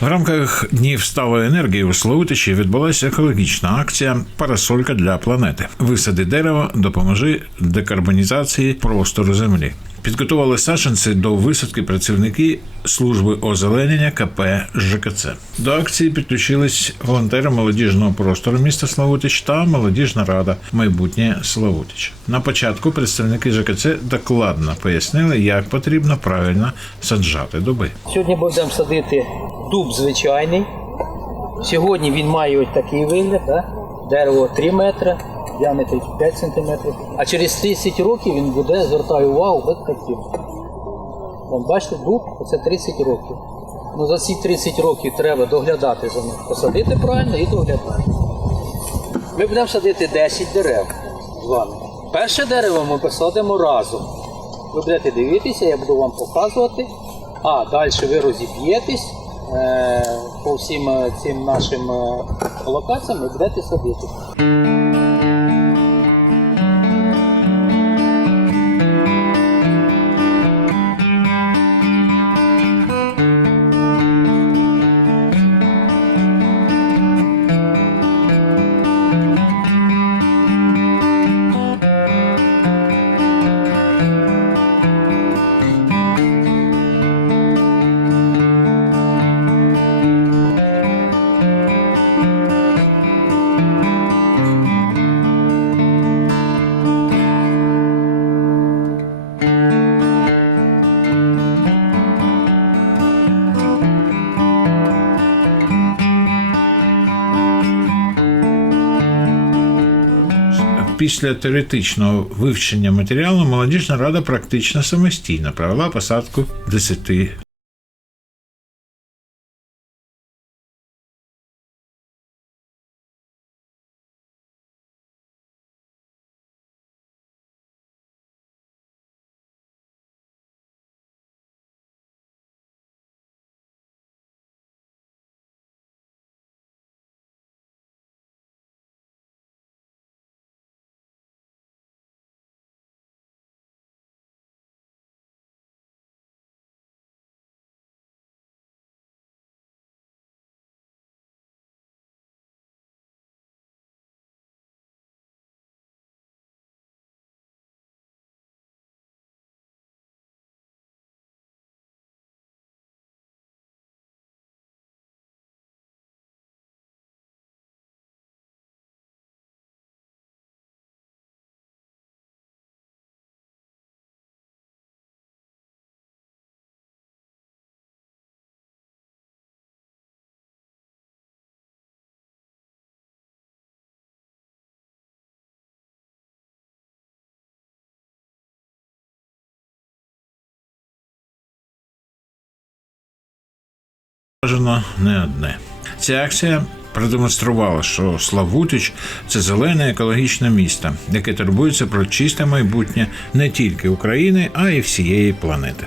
В рамках днів сталої енергії у Славутичі відбулася екологічна акція Парасолька для планети. Висади дерево, допоможи декарбонізації простору землі. Підготували саджанці до висадки працівники служби озеленення КП ЖКЦ. До акції підключились волонтери молодіжного простору міста Славутич та молодіжна рада майбутнє Славутич. На початку представники ЖКЦ докладно пояснили, як потрібно правильно саджати дуби. Сьогодні будемо садити дуб звичайний. Сьогодні він має ось такий вигляд, да? дерево 3 метри, діаметр 5 сантиметрів. А через 30 років він буде, звертаю увагу, ось таким. Вон, бачите, дуб це 30 років. Ну, за ці 30 років треба доглядати за ним. Посадити правильно і доглядати. Ми будемо садити 10 дерев з вами. Перше дерево ми посадимо разом. Ви будете дивитися, я буду вам показувати. А далі ви розіб'єтесь по всім е, цим нашим е, локаціям і будете садити. Після теоретичного вивчення матеріалу молодіжна рада практично самостійно провела посадку 10 бажано не одне. Ця акція продемонструвала, що Славутич це зелене екологічне місто, яке турбується про чисте майбутнє не тільки України, а й всієї планети.